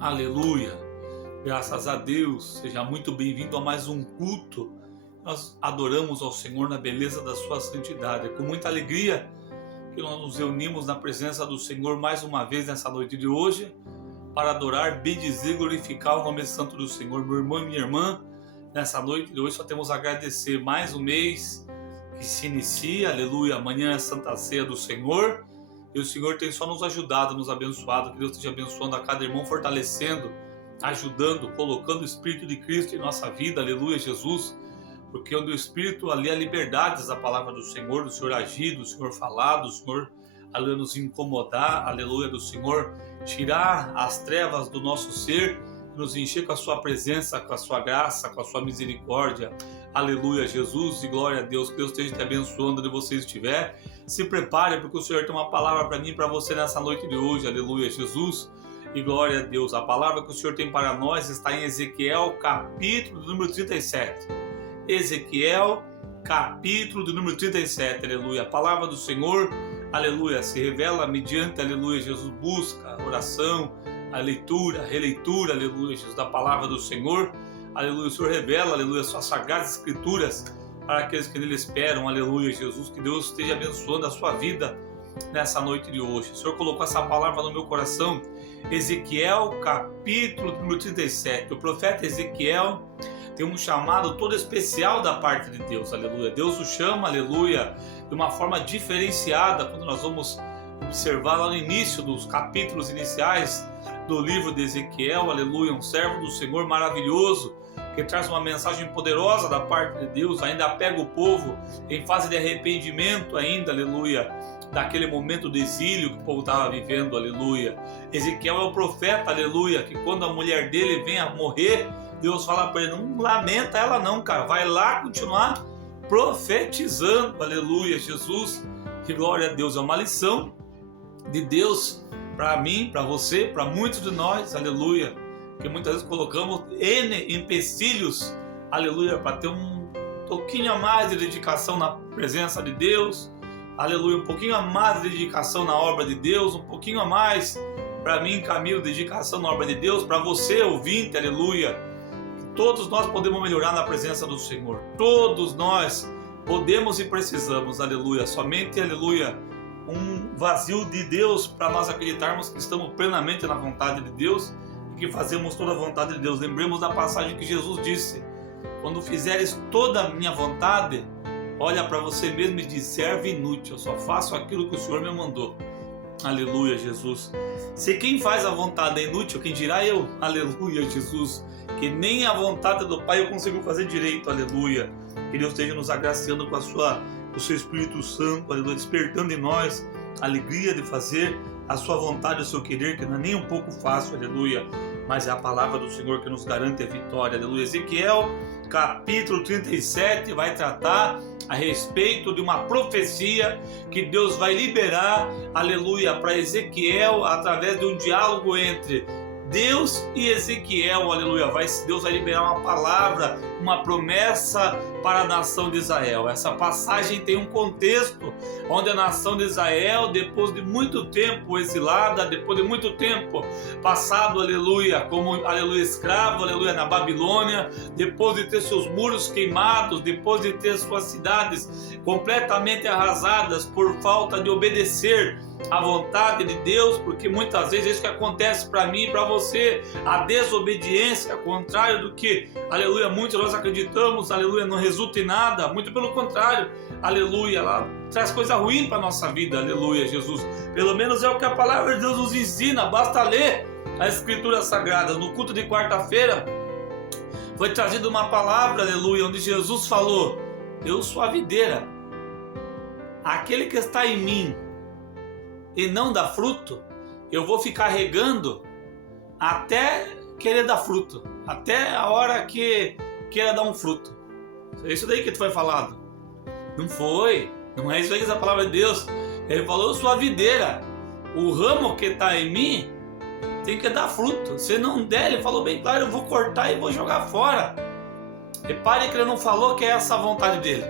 Aleluia, graças a Deus, seja muito bem-vindo a mais um culto. Nós adoramos ao Senhor na beleza da sua santidade. É com muita alegria que nós nos reunimos na presença do Senhor mais uma vez nessa noite de hoje, para adorar, bendizer e glorificar o nome santo do Senhor. Meu irmão e minha irmã, nessa noite de hoje só temos a agradecer mais um mês que se inicia, aleluia. Amanhã é a Santa Ceia do Senhor. E o Senhor tem só nos ajudado, nos abençoado. Que Deus esteja abençoando a cada irmão, fortalecendo, ajudando, colocando o Espírito de Cristo em nossa vida. Aleluia, Jesus. Porque onde o Espírito, ali há liberdades da palavra do Senhor agir, do Senhor falar, do Senhor, aleluia, nos incomodar, aleluia, do Senhor tirar as trevas do nosso ser, nos encher com a sua presença, com a sua graça, com a sua misericórdia. Aleluia, Jesus, e glória a Deus. Que Deus esteja te abençoando onde você estiver. Se prepare, porque o Senhor tem uma palavra para mim e para você nessa noite de hoje. Aleluia, Jesus, e glória a Deus. A palavra que o Senhor tem para nós está em Ezequiel, capítulo do número 37. Ezequiel, capítulo do número 37, aleluia. A palavra do Senhor, aleluia, se revela mediante, aleluia, Jesus, busca, oração, a leitura, a releitura, aleluia, Jesus, da palavra do Senhor, aleluia. O Senhor revela, aleluia, suas sagradas escrituras para aqueles que nele esperam, aleluia, Jesus. Que Deus esteja abençoando a sua vida nessa noite de hoje. O Senhor colocou essa palavra no meu coração. Ezequiel, capítulo número 37. O profeta Ezequiel tem um chamado todo especial da parte de Deus, aleluia. Deus o chama, aleluia, de uma forma diferenciada. Quando nós vamos observar lá no início dos capítulos iniciais do livro de Ezequiel, aleluia, um servo do Senhor maravilhoso, que traz uma mensagem poderosa da parte de Deus, ainda pega o povo em fase de arrependimento ainda, aleluia, daquele momento de exílio que o povo estava vivendo, aleluia. Ezequiel é o profeta, aleluia, que quando a mulher dele vem a morrer, Deus fala para ele: não lamenta ela não, cara, vai lá continuar profetizando, aleluia, Jesus, que glória a Deus. É uma lição de Deus para mim, para você, para muitos de nós, aleluia, que muitas vezes colocamos N empecilhos, aleluia, para ter um pouquinho a mais de dedicação na presença de Deus, aleluia, um pouquinho a mais de dedicação na obra de Deus, um pouquinho a mais, para mim, Camilo, dedicação na obra de Deus, para você, ouvinte, aleluia. Todos nós podemos melhorar na presença do Senhor. Todos nós podemos e precisamos, aleluia. Somente, aleluia, um vazio de Deus para nós acreditarmos que estamos plenamente na vontade de Deus e que fazemos toda a vontade de Deus. Lembremos da passagem que Jesus disse: quando fizeres toda a minha vontade, olha para você mesmo e diz: servo inútil, eu só faço aquilo que o Senhor me mandou. Aleluia, Jesus. Se quem faz a vontade é inútil, quem dirá eu? Aleluia, Jesus. Que nem a vontade do Pai eu consigo fazer direito, aleluia. Que Deus esteja nos agraciando com o seu Espírito Santo, aleluia, despertando em nós a alegria de fazer a sua vontade, o seu querer, que não é nem um pouco fácil, aleluia, mas é a palavra do Senhor que nos garante a vitória, aleluia. Ezequiel, capítulo 37, vai tratar a respeito de uma profecia que Deus vai liberar, aleluia, para Ezequiel, através de um diálogo entre Deus e Ezequiel, aleluia. Deus vai liberar uma palavra, uma promessa para a nação de Israel. Essa passagem tem um contexto onde a nação de Israel, depois de muito tempo exilada, depois de muito tempo passado, aleluia, como, aleluia, escravo, aleluia, na Babilônia, depois de ter seus muros queimados, depois de ter suas cidades completamente arrasadas por falta de obedecer a vontade de Deus, porque muitas vezes é isso que acontece para mim e para você, a desobediência, ao contrário do que, aleluia, muitos nós acreditamos, aleluia, não resulta em nada, muito pelo contrário, aleluia, ela traz coisa ruim para a nossa vida, aleluia, Jesus. Pelo menos é o que a palavra de Deus nos ensina, basta ler as Escrituras Sagradas. No culto de quarta-feira foi trazida uma palavra, aleluia, onde Jesus falou: eu sou a videira, aquele que está em mim e não dá fruto, eu vou ficar regando até querer dar fruto, até a hora que queira dar um fruto. É isso daí que foi falado. Não foi, não é isso aí que é a palavra de Deus. Ele falou: eu sou a videira, o ramo que está em mim tem que dar fruto. Se não der, ele falou bem claro, eu vou cortar e vou jogar fora. Repare que ele não falou que é essa a vontade dele.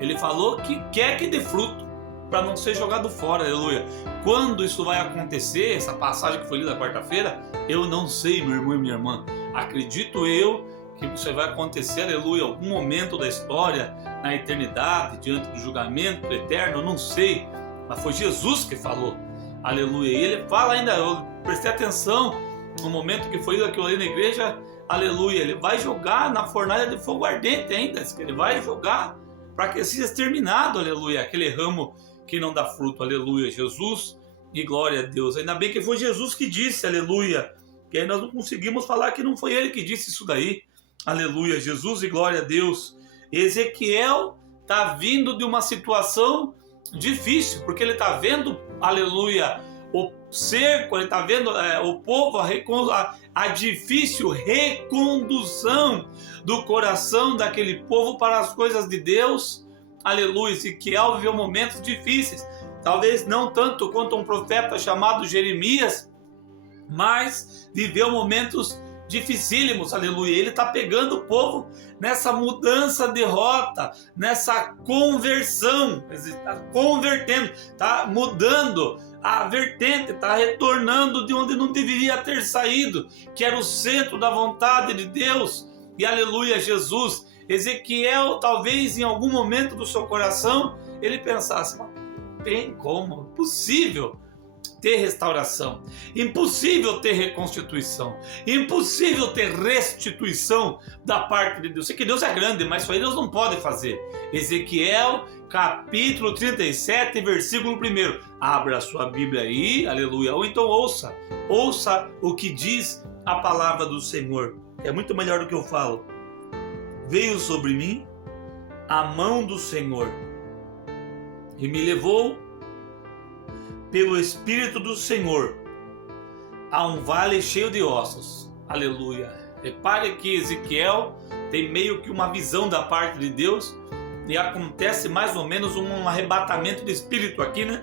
Ele falou que quer que dê fruto. para não ser jogado fora, aleluia. Quando isso vai acontecer, essa passagem que foi lida quarta-feira, eu não sei, meu irmão e minha irmã. Acredito eu que isso vai acontecer, aleluia, em algum momento da história, na eternidade, diante do julgamento eterno, eu não sei, mas foi Jesus que falou, aleluia. E ele fala ainda, eu prestei atenção no momento que foi lido aquilo ali na igreja, aleluia, ele vai jogar na fornalha de fogo ardente ainda, ele vai jogar para que seja exterminado, aleluia, aquele ramo que não dá fruto, aleluia, Jesus e glória a Deus. Ainda bem que foi Jesus que disse, aleluia, que aí nós não conseguimos falar que não foi ele que disse isso daí, aleluia, Jesus e glória a Deus. Ezequiel está vindo de uma situação difícil, porque ele está vendo, aleluia, o cerco, ele está vendo o povo, a difícil recondução do coração daquele povo para as coisas de Deus, aleluia. Ezequiel viveu momentos difíceis, talvez não tanto quanto um profeta chamado Jeremias, mas viveu momentos dificílimos, aleluia. Ele está pegando o povo nessa mudança de rota, nessa conversão, está convertendo, está mudando a vertente, está retornando de onde não deveria ter saído, que era o centro da vontade de Deus, e aleluia, Jesus. Ezequiel, talvez em algum momento do seu coração, ele pensasse, tem como, impossível ter restauração, impossível ter reconstituição, impossível ter restituição da parte de Deus. Sei que Deus é grande, mas isso aí Deus não pode fazer. Ezequiel capítulo 37, versículo 1. Abra a sua Bíblia aí, aleluia, ou então ouça o que diz a palavra do Senhor. É muito melhor do que eu falo. Veio sobre mim a mão do Senhor e me levou pelo Espírito do Senhor a um vale cheio de ossos, aleluia. Repare que Ezequiel tem meio que uma visão da parte de Deus e acontece mais ou menos um arrebatamento de espírito aqui, né?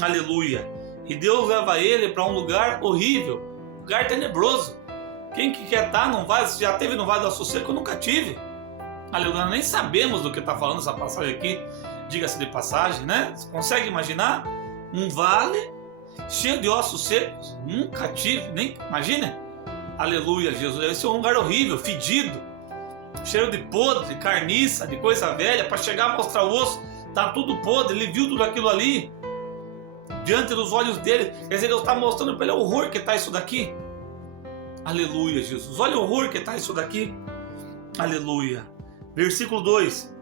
Aleluia. E Deus leva ele para um lugar horrível, lugar tenebroso. Quem que quer estar num vale, já teve no Vale do Aço Seco? Eu nunca tive. Aleluia, nem sabemos do que está falando essa passagem aqui, diga-se de passagem, né? Você consegue imaginar? Um vale cheio de ossos secos? Nunca tive, nem imagina. Aleluia, Jesus. Deve ser um lugar horrível, fedido, cheiro de podre, de carniça, de coisa velha. Para chegar a mostrar o osso, tá tudo podre. Ele viu tudo aquilo ali diante dos olhos dele. Quer dizer, Deus está mostrando para ele o horror que está isso daqui. Aleluia, Jesus. Olha o horror que está isso daqui. Aleluia. Versículo 2.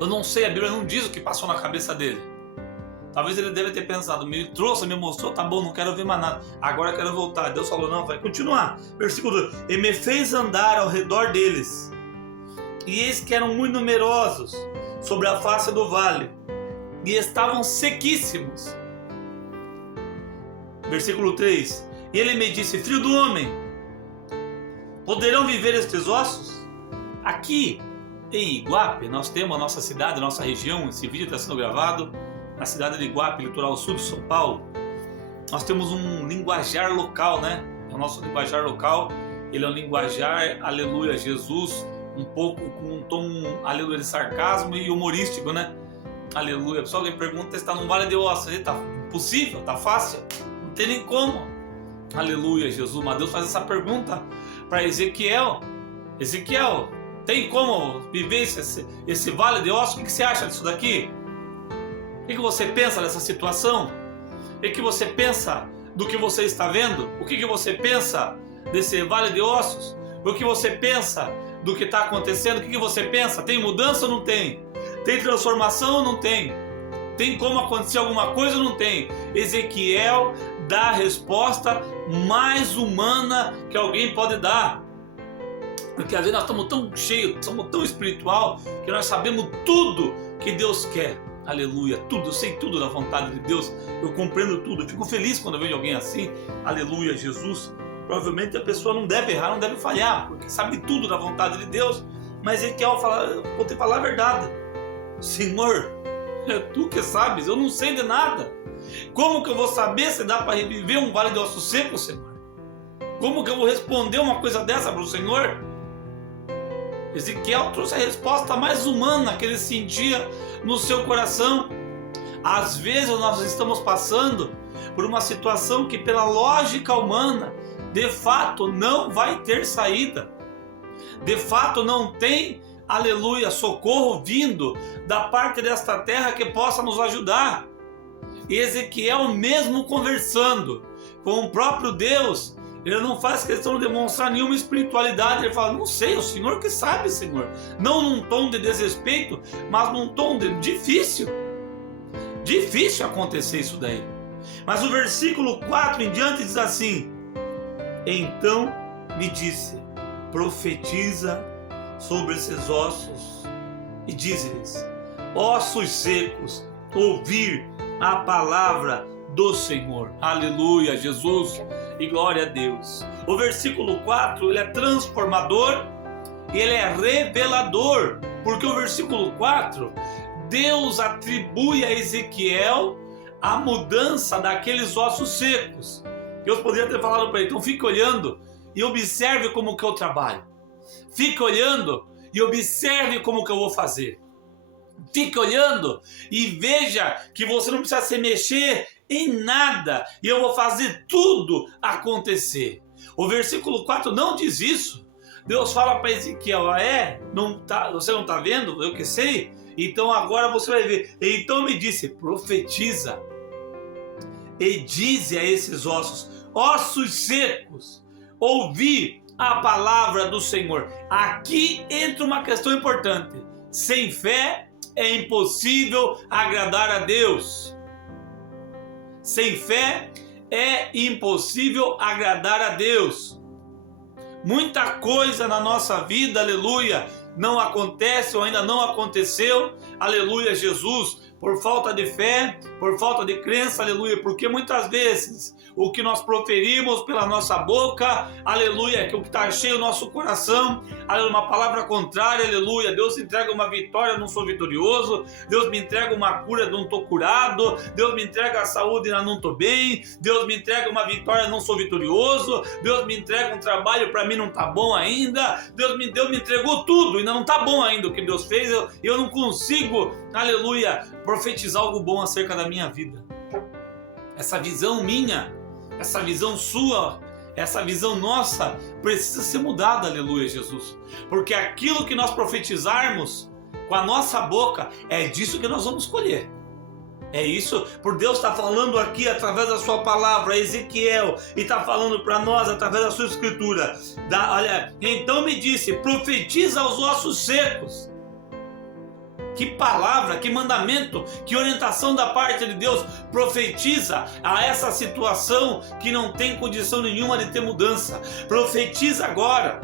Eu não sei, a Bíblia não diz o que passou na cabeça dele. Talvez ele deve ter pensado, me trouxe, me mostrou, tá bom, não quero ver mais nada, agora eu quero voltar. Deus falou, não, vai continuar. Versículo 2, e me fez andar ao redor deles, e eis que eram muito numerosos sobre a face do vale, e estavam sequíssimos. Versículo 3, e ele me disse, filho do homem, poderão viver estes ossos? Aqui em Iguape, nós temos a nossa cidade, a nossa região, esse vídeo está sendo gravado na cidade de Iguape, litoral sul de São Paulo. Nós temos um linguajar local, né? O nosso linguajar local, ele é um linguajar, aleluia, Jesus, um pouco com um tom, aleluia, de sarcasmo e humorístico, né? Aleluia. Pessoal, alguém pergunta se está num vale de ossos. Tá possível? Tá fácil? Não tem nem como. Aleluia, Jesus. Mas Deus faz essa pergunta para Ezequiel. Ezequiel, tem como viver esse vale de ossos? O que você acha disso daqui? O que você pensa dessa situação? O que você pensa do que você está vendo? O que você pensa desse vale de ossos? O que você pensa do que está acontecendo? O que você pensa? Tem mudança ou não tem? Tem transformação ou não tem? Tem como acontecer alguma coisa ou não tem? Ezequiel dá a resposta mais humana que alguém pode dar. Porque às vezes nós estamos tão cheios, somos tão espiritual, que nós sabemos tudo que Deus quer. Aleluia, tudo, eu sei tudo da vontade de Deus, eu compreendo tudo, eu fico feliz quando eu vejo alguém assim. Aleluia, Jesus. Provavelmente a pessoa não deve errar, não deve falhar, porque sabe tudo da vontade de Deus. Mas ele quer falar, vou te falar a verdade. Senhor, é tu que sabes, eu não sei de nada. Como que eu vou saber se dá para reviver um vale de ossos secos, Senhor? Como que eu vou responder uma coisa dessa para o Senhor? Ezequiel trouxe a resposta mais humana que ele sentia no seu coração. Às vezes nós estamos passando por uma situação que, pela lógica humana, de fato não vai ter saída. De fato não tem, aleluia, socorro vindo da parte desta terra que possa nos ajudar. E Ezequiel, mesmo conversando com o próprio Deus, ele não faz questão de demonstrar nenhuma espiritualidade. Ele fala: não sei, o Senhor que sabe, Senhor. Não num tom de desrespeito, mas num tom de difícil. Difícil acontecer isso daí. Mas o versículo 4 em diante diz assim: então me disse, profetiza sobre esses ossos e dize-lhes: ossos secos, ouvir a palavra do Senhor. Aleluia, Jesus, e glória a Deus. O versículo 4, ele é transformador e ele é revelador, porque o versículo 4, Deus atribui a Ezequiel a mudança daqueles ossos secos. Deus poderia ter falado para ele: então fique olhando e observe como que eu trabalho. Fique olhando e observe como que eu vou fazer. Fique olhando e veja que você não precisa se mexer em nada e eu vou fazer tudo acontecer. O versículo 4 não diz isso. Deus fala para Ezequiel: você não está vendo? Eu que sei. Então agora você vai ver. Então me disse, profetiza e dize a esses ossos, ossos secos, ouvi a palavra do Senhor. Aqui entra uma questão importante. Sem fé é impossível agradar a Deus. Sem fé é impossível agradar a Deus. Muita coisa na nossa vida, aleluia, não acontece ou ainda não aconteceu, aleluia, Jesus, por falta de fé, por falta de crença, aleluia, porque muitas vezes o que nós proferimos pela nossa boca, aleluia, que o que está cheio no nosso coração, aleluia, uma palavra contrária, aleluia, Deus entrega uma vitória, não sou vitorioso, Deus me entrega uma cura, não estou curado, Deus me entrega a saúde, ainda não estou bem, Deus me entrega uma vitória, não sou vitorioso, Deus me entrega um trabalho, para mim não está bom ainda, Deus me entregou tudo, ainda não está bom ainda o que Deus fez, eu não consigo, aleluia, profetizar algo bom acerca da minha vida. Essa visão minha, essa visão sua, essa visão nossa precisa ser mudada, aleluia, Jesus. Porque aquilo que nós profetizarmos com a nossa boca, é disso que nós vamos colher. É isso, por Deus está falando aqui através da sua palavra, Ezequiel, e está falando para nós através da sua escritura. Olha, então me disse, profetiza aos ossos secos. Que palavra, que mandamento, que orientação da parte de Deus. Profetiza a essa situação que não tem condição nenhuma de ter mudança. Profetiza agora.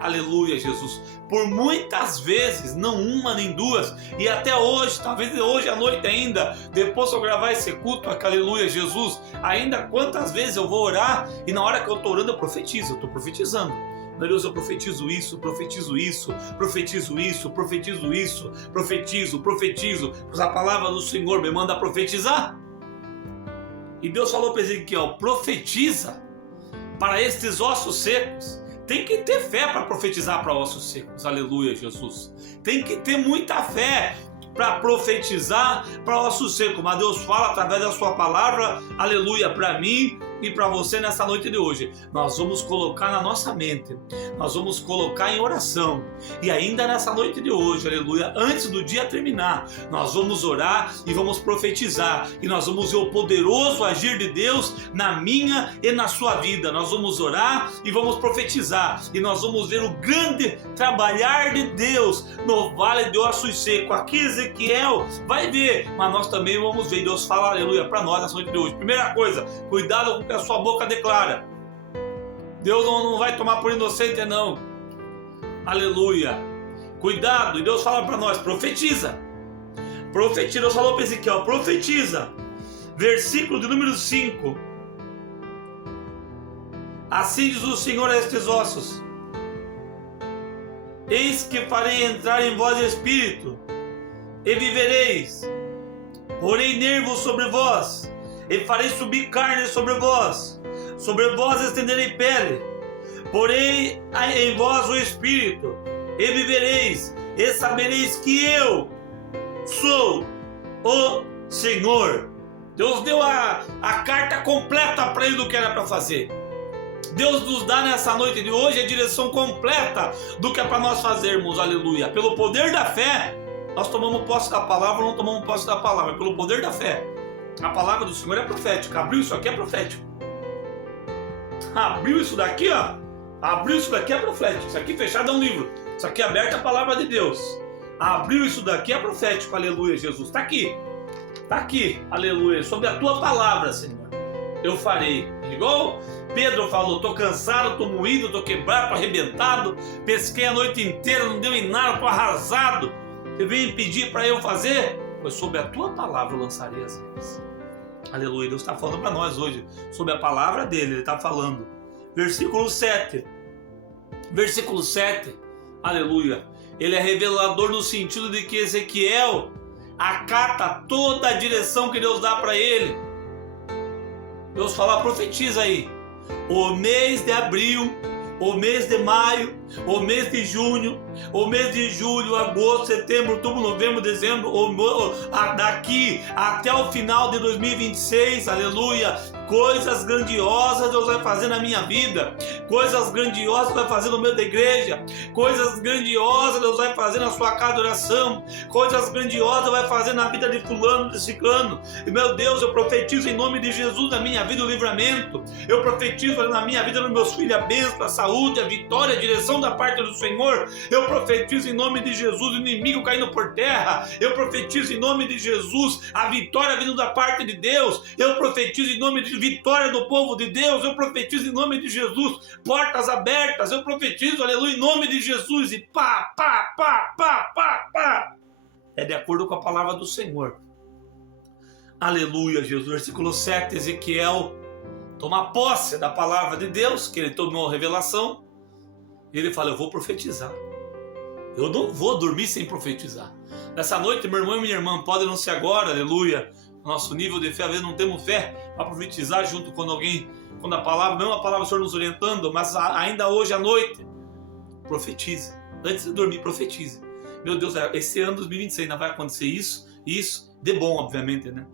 Aleluia, Jesus. Por muitas vezes, não uma nem duas, e até hoje, talvez hoje à noite ainda, depois que eu gravar esse culto, aleluia, Jesus, ainda quantas vezes eu vou orar e na hora que eu estou orando eu profetizo, eu estou profetizando. Meu Deus, eu profetizo isso, profetizo isso, profetizo isso, profetizo isso, profetizo, pois a palavra do Senhor me manda profetizar. E Deus falou para Ezequiel: profetiza para estes ossos secos. Tem que ter fé para profetizar para ossos secos, aleluia, Jesus. Tem que ter muita fé para profetizar para ossos secos, mas Deus fala através da sua palavra, aleluia, para mim e para você nessa noite de hoje. Nós vamos colocar na nossa mente, nós vamos colocar em oração, e ainda nessa noite de hoje, aleluia, antes do dia terminar, nós vamos orar e vamos profetizar, e nós vamos ver o poderoso agir de Deus na minha e na sua vida. Nós vamos orar e vamos profetizar, e nós vamos ver o grande trabalhar de Deus no vale de ossos secos. Aqui Ezequiel vai ver, mas nós também vamos ver. Deus fala, aleluia, para nós nessa noite de hoje. Primeira coisa, cuidado com o que a sua boca declara. Deus não vai tomar por inocente, não. Aleluia. Cuidado. E Deus fala para nós, profetiza. Profetiza. Deus falou para Ezequiel, profetiza. Versículo de número 5. Assim diz o Senhor a estes ossos: eis que farei entrar em vós espírito, e vivereis. Porei nervos sobre vós, e farei subir carne sobre vós estenderei pele. Porei em vós o espírito, e vivereis, e sabereis que eu sou o Senhor. Deus deu a carta completa para ele do que era para fazer. Deus nos dá nessa noite de hoje a direção completa do que é para nós fazermos, aleluia. Pelo poder da fé, nós tomamos posse da palavra ou não tomamos posse da palavra? Pelo poder da fé. A palavra do Senhor é profética. Abriu isso aqui é profético. Abriu isso daqui, ó. Abriu isso daqui é profético. Isso aqui fechado é um livro. Isso aqui aberto é a palavra de Deus. Abriu isso daqui é profético, aleluia, Jesus. Está aqui, aleluia. Sobre a tua palavra, Senhor, eu farei. Igual Pedro falou, estou cansado, estou moído, estou quebrado, estou arrebentado, pesquei a noite inteira, não deu em nada, estou arrasado. Você vem pedir para eu fazer? Pois sobre a tua palavra eu lançarei as redes. Aleluia, Deus está falando para nós hoje, sobre a palavra dele, ele está falando. Versículo 7, aleluia, ele é revelador no sentido de que Ezequiel acata toda a direção que Deus dá para ele. Deus fala, profetiza aí, o mês de abril, o mês de maio, o mês de junho, o mês de julho, agosto, setembro, outubro, novembro, dezembro, daqui até o final de 2026, aleluia, coisas grandiosas Deus vai fazer na minha vida, coisas grandiosas vai fazer no meio da igreja, coisas grandiosas Deus vai fazer na sua casa de oração, coisas grandiosas vai fazer na vida de fulano, de ciclano. E meu Deus, eu profetizo em nome de Jesus na minha vida o livramento, eu profetizo na minha vida, nos meus filhos, a bênção, a saúde, a vitória, a direção da parte do Senhor. Eu profetizo em nome de Jesus o inimigo caindo por terra, eu profetizo em nome de Jesus a vitória vindo da parte de Deus, eu profetizo em nome de vitória do povo de Deus, eu profetizo em nome de Jesus portas abertas, eu profetizo, aleluia, em nome de Jesus, e pá, é de acordo com a palavra do Senhor, aleluia, Jesus. Versículo 7, Ezequiel toma posse da palavra de Deus, que ele tomou a revelação, e ele fala, eu vou profetizar, eu não vou dormir sem profetizar. Nessa noite, meu irmão e minha irmã, pode não ser agora, aleluia, nosso nível de fé, às vezes não temos fé para profetizar junto quando a palavra, não a palavra do Senhor nos orientando, mas ainda hoje à noite, profetize, antes de dormir, profetize. Meu Deus, esse ano 2026 ainda vai acontecer isso, de bom, obviamente, né?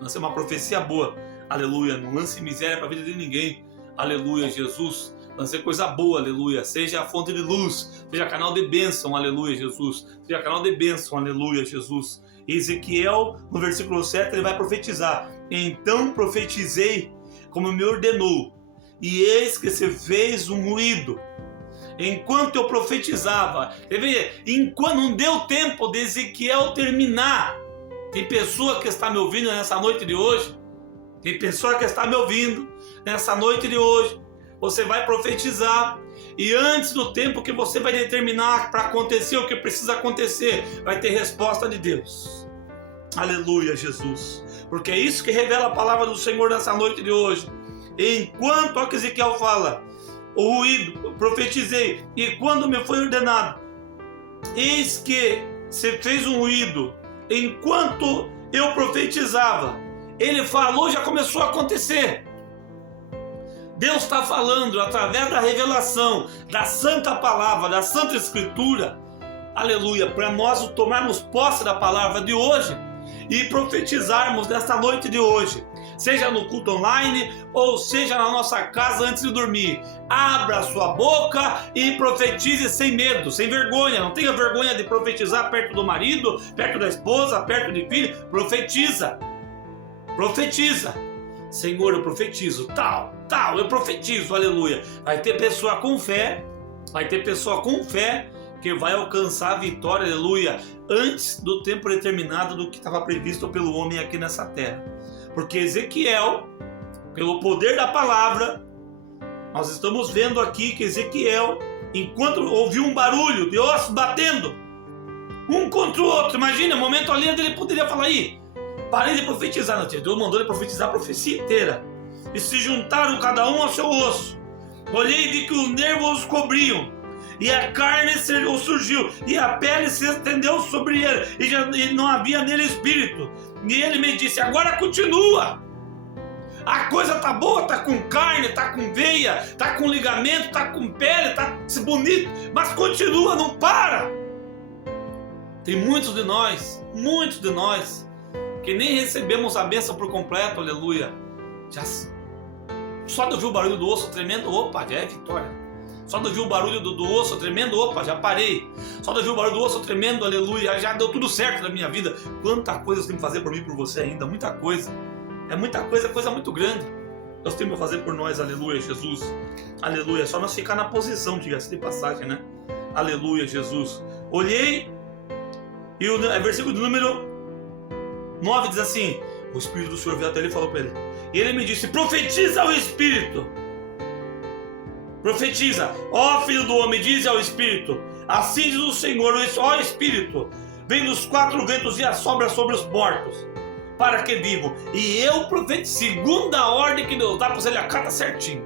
Vai ser uma profecia boa, aleluia, não lance miséria para a vida de ninguém, aleluia, Jesus, lance coisa boa, aleluia, seja a fonte de luz, seja canal de bênção, aleluia, Jesus, seja canal de bênção, aleluia, Jesus. Ezequiel, no versículo 7, ele vai profetizar. Então profetizei como me ordenou, e eis que se fez um ruído. Enquanto eu profetizava, enquanto não deu tempo de Ezequiel terminar. Tem pessoa que está me ouvindo nessa noite de hoje, tem pessoa que está me ouvindo nessa noite de hoje. Você vai profetizar, e antes do tempo que você vai determinar para acontecer o que precisa acontecer, vai ter resposta de Deus. Aleluia, Jesus. Porque é isso que revela a palavra do Senhor nessa noite de hoje. Enquanto, olha o que Ezequiel fala, o ruído, profetizei, e quando me foi ordenado, eis que se fez um ruído, enquanto eu profetizava, ele falou, já começou a acontecer. Deus está falando através da revelação, da santa palavra, da santa escritura, aleluia, para nós tomarmos posse da palavra de hoje e profetizarmos nesta noite de hoje, seja no culto online ou seja na nossa casa antes de dormir. Abra a sua boca e profetize sem medo, sem vergonha. Não tenha vergonha de profetizar perto do marido, perto da esposa, perto de filho. Profetiza, Senhor, eu profetizo, eu profetizo, aleluia. Vai ter pessoa com fé, que vai alcançar a vitória, aleluia, antes do tempo determinado do que estava previsto pelo homem aqui nessa terra. Porque Ezequiel, pelo poder da palavra, nós estamos vendo aqui que Ezequiel, enquanto ouviu um barulho de ossos batendo um contra o outro, imagina, no momento ali ele poderia falar, aí, parei de profetizar, não, Deus mandou ele profetizar a profecia inteira, e se juntaram cada um ao seu osso, olhei e vi que os nervos os cobriam, e a carne surgiu, e a pele se estendeu sobre ele, e não havia nele espírito. E ele me disse, agora continua. A coisa tá boa, tá com carne, tá com veia, tá com ligamento, tá com pele, tá bonito, mas continua, não para. Tem muitos de nós que nem recebemos a bênção por completo, aleluia. Só de ouvir o barulho do osso tremendo, opa, já é vitória. Só de ouvir o barulho do osso tremendo, opa, já parei. Só de ouvir o barulho do osso tremendo, aleluia, já deu tudo certo na minha vida. Quanta coisa Deus tem que fazer por mim e por você ainda, muita coisa. É muita coisa, coisa muito grande. Deus tem para fazer por nós, aleluia, Jesus. Aleluia, só nós ficar na posição, diga-se de passagem, né? Aleluia, Jesus. Olhei, e o versículo do número 9 diz assim: o Espírito do Senhor veio até ele e falou para ele. E ele me disse: profetiza ao Espírito. Profetiza, ó filho do homem, diz ao Espírito: assim diz o Senhor, ó Espírito, vem dos quatro ventos e assopra sobre os mortos, para que vivam. E eu profetizo, segundo a ordem que Deus dá para você, ele acata certinho.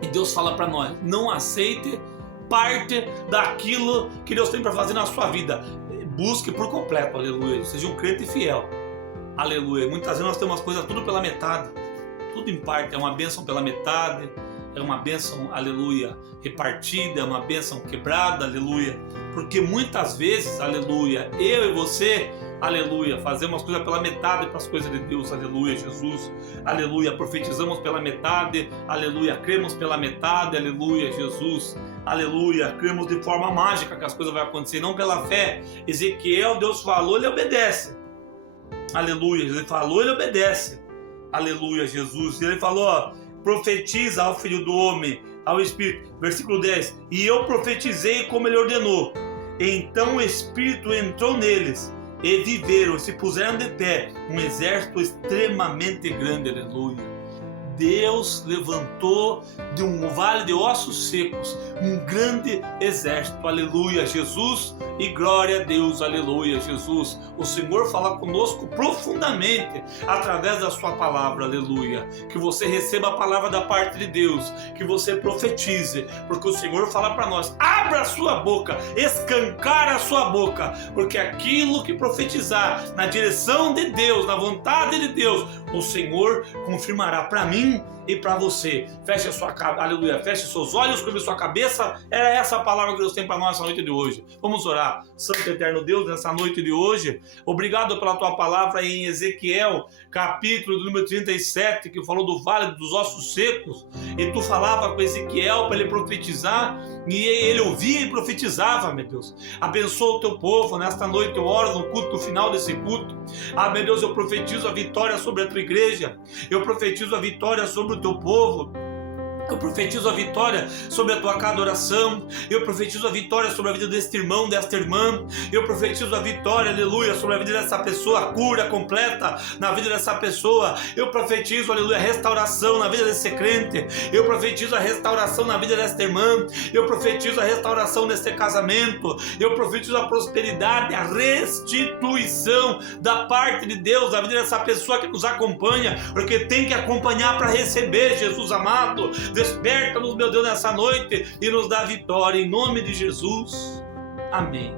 E Deus fala para nós: não aceite parte daquilo que Deus tem para fazer na sua vida. Busque por completo, aleluia. Seja um crente fiel, aleluia. Muitas vezes nós temos as coisas tudo pela metade, tudo em parte, é uma bênção pela metade. É uma bênção, aleluia, repartida, é uma bênção quebrada, aleluia. Porque muitas vezes, aleluia, eu e você, aleluia, fazemos as coisas pela metade para as coisas de Deus, aleluia, Jesus, aleluia, profetizamos pela metade, aleluia, cremos pela metade, aleluia, Jesus, aleluia, cremos de forma mágica que as coisas vão acontecer, não pela fé. Ezequiel, Deus falou, ele obedece, aleluia, ele falou, ele obedece, aleluia, Jesus, e ele falou, ó, profetiza ao filho do homem, ao Espírito. Versículo 10. E eu profetizei como ele ordenou. Então o Espírito entrou neles e viveram, se puseram de pé, um exército extremamente grande. Aleluia. Deus levantou de um vale de ossos secos um grande exército, aleluia, Jesus, e glória a Deus, aleluia, Jesus. O Senhor fala conosco profundamente através da sua palavra, aleluia. Que você receba a palavra da parte de Deus, que você profetize, porque o Senhor fala para nós: abra a sua boca, escancara a sua boca, porque aquilo que profetizar na direção de Deus, na vontade de Deus, o Senhor confirmará para mim e para você. Feche a sua cabeça, aleluia, feche seus olhos, curve sua cabeça. Era essa a palavra que Deus tem para nós nessa noite de hoje. Vamos orar. Santo e eterno Deus, nessa noite de hoje, obrigado pela tua palavra em Ezequiel, capítulo número 37, que falou do vale dos ossos secos, e tu falava com Ezequiel para ele profetizar, e ele ouvia e profetizava, meu Deus. Abençoa o teu povo nesta noite. Eu oro no culto, no final desse culto. Meu Deus, eu profetizo a vitória sobre a tua igreja, eu profetizo a vitória sobre o teu povo. Eu profetizo a vitória sobre a tua adoração. Eu profetizo a vitória sobre a vida deste irmão, desta irmã. Eu profetizo a vitória, aleluia, sobre a vida dessa pessoa, a cura completa na vida dessa pessoa. Eu profetizo, aleluia, a restauração na vida desse crente. Eu profetizo a restauração na vida desta irmã. Eu profetizo a restauração neste casamento. Eu profetizo a prosperidade, a restituição da parte de Deus na vida dessa pessoa que nos acompanha, porque tem que acompanhar para receber, Jesus amado. Desperta-nos, meu Deus, nessa noite e nos dá vitória em nome de Jesus. Amém.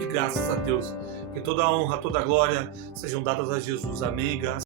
E graças a Deus, que toda a honra, toda a glória sejam dadas a Jesus. Amém. Graças